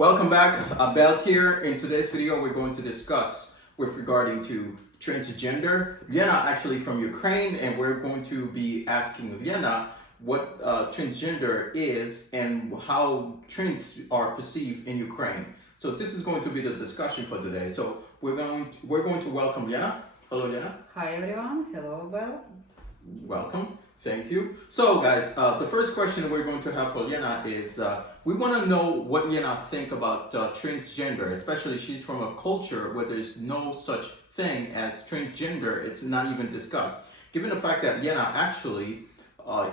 Welcome back, Belt here. In today's video, we're going to discuss with regarding to transgender. Vienna actually from Ukraine, and we're going to be asking Vienna what transgender is and how trans are perceived in Ukraine. So this is going to be the discussion for today. So we're going to welcome Vienna. Hello, Vienna. Hi everyone. Hello, Belle. Welcome. Thank you. So guys, the first question we're going to have for Lena is, we want to know what Lena think about transgender, especially she's from a culture where there's no such thing as transgender. It's not even discussed. Given the fact that Lena actually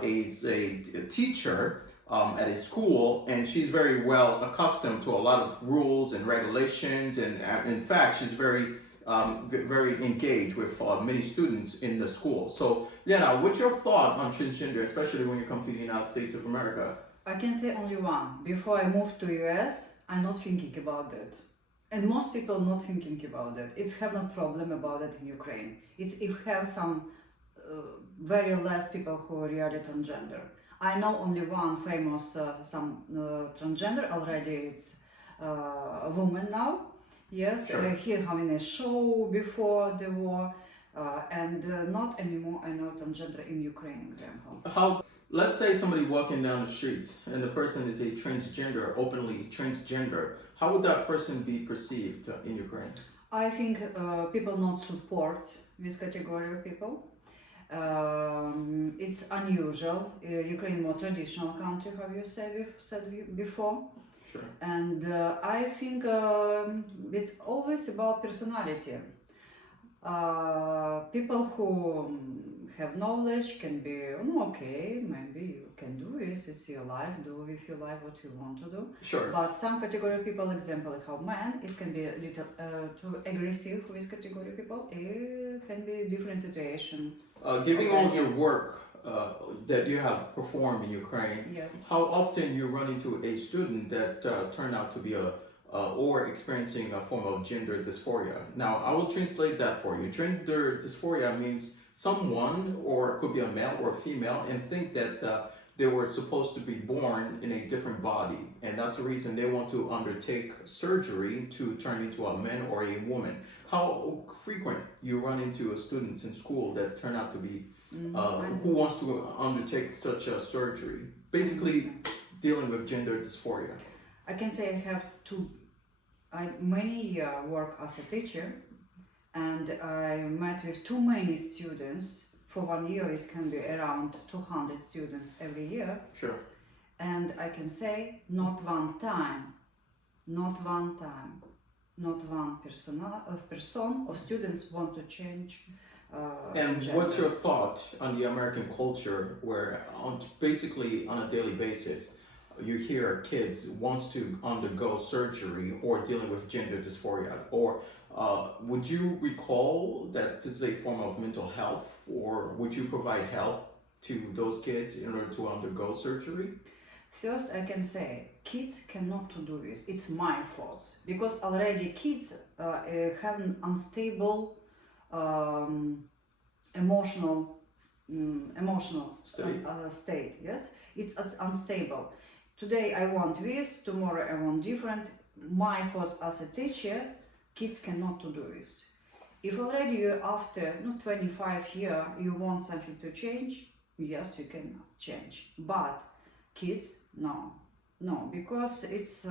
is a teacher at a school, and she's very well accustomed to a lot of rules and regulations, and in fact, she's very engaged with many students in the school. So, Lena, what's your thought on transgender, especially when you come to the United States of America? I can say only one. Before I moved to US, I'm not thinking about that. And most people not thinking about that. It's have no problem about it in Ukraine. It's if have some very less people who are really transgender. I know only one famous transgender already. It's a woman now. Yes, Sure. he having a show before the war, and not anymore. I know transgender in Ukraine example. How, let's say somebody walking down the streets and the person is a transgender, openly transgender, how would that person be perceived in Ukraine? I think people not support this category of people. It's unusual. Ukraine more traditional country, have you said before? Sure. And I think it's always about personality. People who have knowledge can be, okay, maybe you can do this, it's your life, do with your life what you want to do. Sure. But some category of people, example, like how man, it can be a little too aggressive with category of people, it can be a different situation. Given all your work that you have performed in Ukraine, Yes. how often you run into a student that turned out to be or experiencing a form of gender dysphoria? Now, I will translate that for you. Gender dysphoria means someone, or it could be a male or a female, and think that they were supposed to be born in a different body, and that's the reason they want to undertake surgery to turn into a man or a woman. How frequent you run into students in school that turn out to be who wants to undertake such a surgery, basically dealing with gender dysphoria? I can say I have many years work as a teacher, and I met with too many students. For 1 year, it can be around 200 students every year. Sure. And I can say not one time, not one person of students want to change. And gender. what's your thought on the American culture where basically on a daily basis you hear kids wants to undergo surgery or dealing with gender dysphoria? Or would you recall that this is a form of mental health, or would you provide help to those kids in order to undergo surgery? First, I can say kids cannot to do this. It's my fault because already kids have an unstable emotional state. Yes, it's unstable. Today I want this, tomorrow I want different. My fault as a teacher, kids cannot to do this. If already you after 25 years you want something to change, yes, you can change. But kids, no, because it's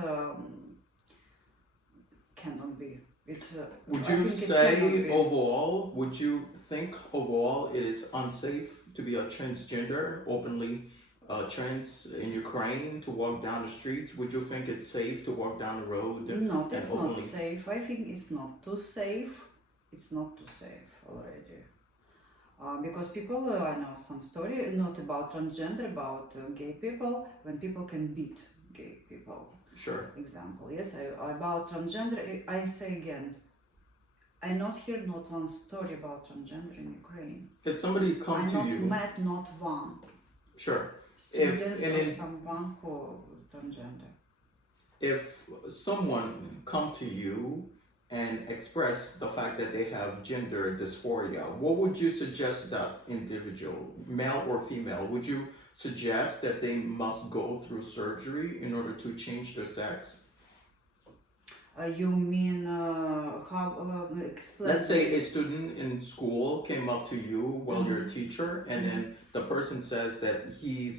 cannot be. It's. Would you say overall? Would you think overall it is unsafe to be a transgender, openly trans in Ukraine, to walk down the streets? Would you think it's safe to walk down the road? No, that's not safe. I think it's not too safe. It's not too safe already. Because people, I know some story, not about transgender, about gay people, when people can beat gay people. Sure. Example, yes, about transgender, I say again, I not hear not one story about transgender in Ukraine. If somebody come to you, met not one. Sure. Students or someone who transgender. If someone come to you and express the fact that they have gender dysphoria, what would you suggest that individual, male or female? Would you suggest that they must go through surgery in order to change their sex? You mean how explain? Let's say a student in school came up to you while you're a teacher, and then the person says that he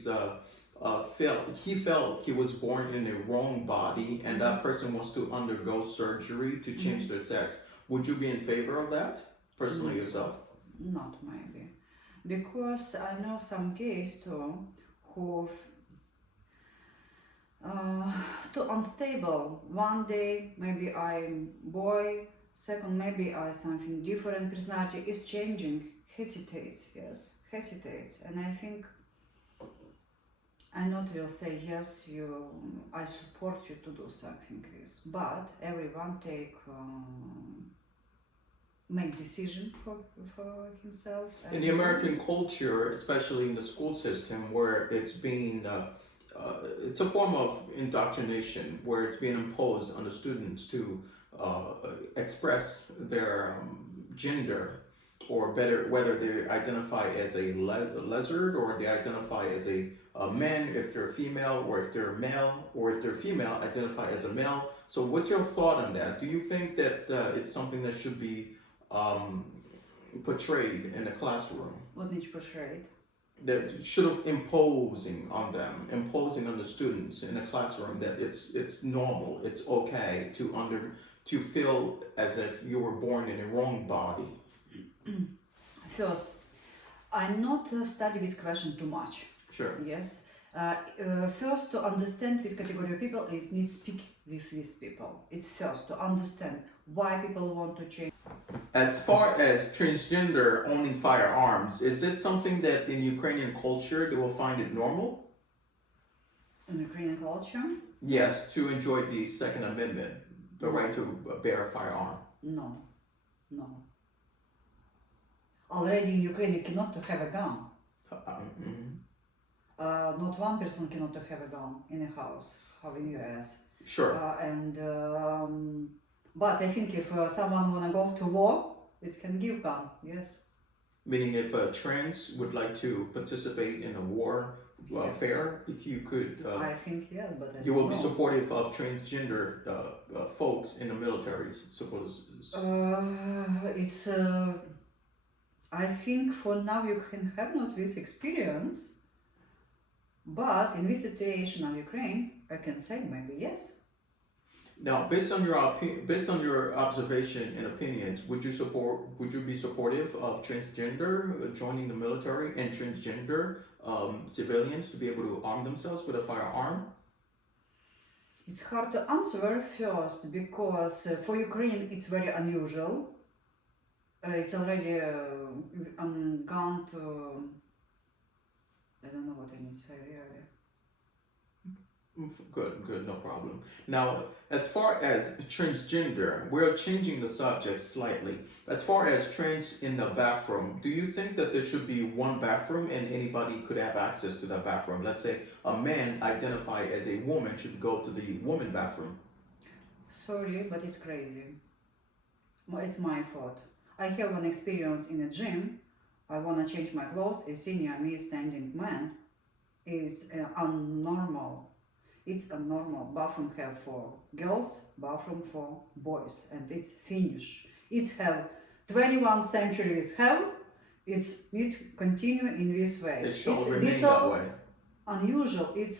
felt he was born in a wrong body, and that person wants to undergo surgery to change their sex. Would you be in favor of that, personally yourself? Not maybe, because I know some gays too who too unstable. One day maybe I'm boy, second maybe I something different. Personality is changing. Hesitates, yes, hesitates, and I think I not will say yes. I support you to do something this, but everyone make decision for himself. In the American culture, especially in the school system, where it's a form of indoctrination, where it's being imposed on the students to express their gender, or better, whether they identify as a lizard, or they identify as a man if they're female, or if they're male, or if they're female, identify as a male. So what's your thought on that? Do you think that it's something that should be portrayed in the classroom? What means portrayed? That should have imposing on the students in the classroom that it's normal, it's okay to feel as if you were born in a wrong body. First, I not study this question too much. Sure. Yes. First, to understand this category of people is need speak with these people. It's first to understand why people want to change. As far as transgender owning firearms, is it something that in Ukrainian culture they will find it normal? In Ukrainian culture? Yes, to enjoy the Second Amendment, the right to bear a firearm. No, no. Already in Ukraine you cannot to have a gun. Not one person cannot to have a gun in a house, how in US. Sure. But I think if someone wanna go to war, it can give gun, yes. Meaning if a trans would like to participate in a war fair, you could... I think, yeah, but I you will don't be know. supportive of transgender folks in the military, suppose. It's... I think for now you can have not this experience, but in this situation of Ukraine, I can say maybe yes. Now, based on your observation and opinions, would you be supportive of transgender joining the military and transgender civilians to be able to arm themselves with a firearm? It's hard to answer first because for Ukraine it's very unusual. It's already gone to. I don't know what I need to say really. Good, no problem. Now, as far as transgender, we're changing the subject slightly. As far as trans in the bathroom, do you think that there should be one bathroom and anybody could have access to that bathroom? Let's say a man identified as a woman should go to the woman bathroom. Sorry, but it's crazy. It's my fault. I have an experience in a gym. I want to change my clothes. A senior me standing man is unnormal. It's a normal bathroom have for girls, bathroom for boys, and it's finished. It's have 21 centuries have. It continue in this way. It shall it's remain that way. Unusual. It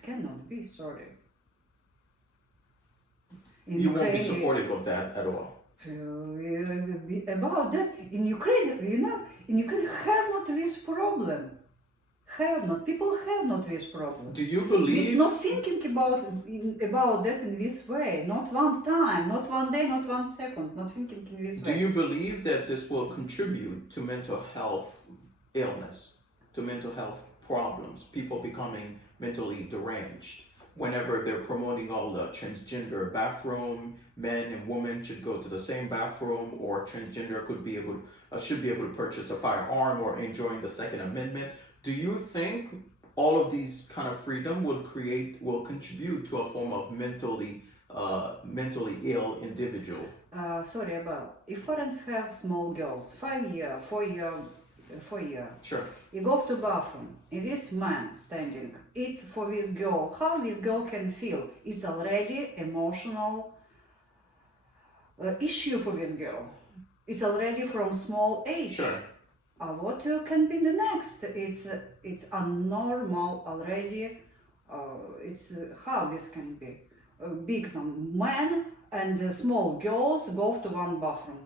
cannot be. Sorry. You won't be supportive of that at all. About that in Ukraine, in Ukraine have not this problem. People have not this problem. Do you believe? It's not thinking about that in this way. Not one time, not one day, not 1 second. Not thinking in this way. Do you believe that this will contribute to mental health illness, to mental health problems, people becoming mentally deranged? Whenever they're promoting all the transgender bathroom, men and women should go to the same bathroom, or transgender should be able to purchase a firearm or enjoying the Second Amendment. Do you think all of these kind of freedom will contribute to a form of mentally ill individual? Sorry, but if parents have small girls, 5 year, 4 year, foyer. Sure. You go to bathroom. It is man standing. It's for this girl. How this girl can feel? It's already emotional issue for this girl. It's already from small age. Sure. What can be the next? It's abnormal already. It's how this can be. Big man and small girls go to one bathroom.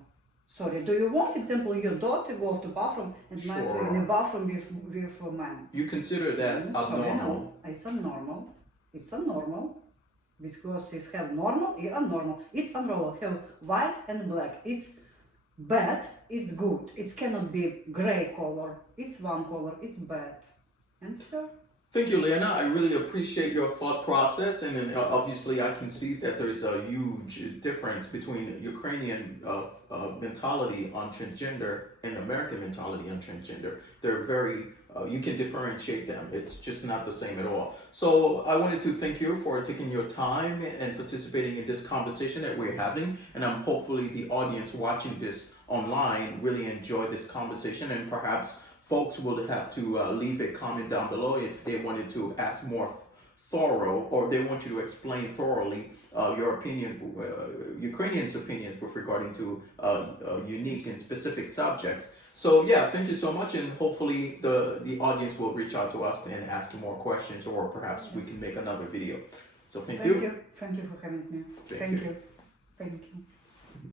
Sorry, do you want example your daughter go to bathroom and man Sure. in the bathroom with a man? You consider that Sorry, abnormal? no, it's abnormal. It's abnormal. Because it's have normal and abnormal. It's abnormal. Have white and black. It's bad. It's good. It cannot be gray color. It's one color. It's bad. And so. Thank you, Lena. I really appreciate your thought process, and then obviously I can see that there's a huge difference between Ukrainian mentality on transgender and American mentality on transgender. They're very, you can differentiate them. It's just not the same at all. So I wanted to thank you for taking your time and participating in this conversation that we're having, and I'm hopefully the audience watching this online really enjoy this conversation, and perhaps folks will have to leave a comment down below if they wanted to ask more thorough, or they want you to explain thoroughly your opinion, Ukrainians' opinions with regarding to unique and specific subjects. So yeah, thank you so much, and hopefully the audience will reach out to us and ask more questions, or perhaps we can make another video. So thank you. Thank you for having me. Thank Thank you. Thank you.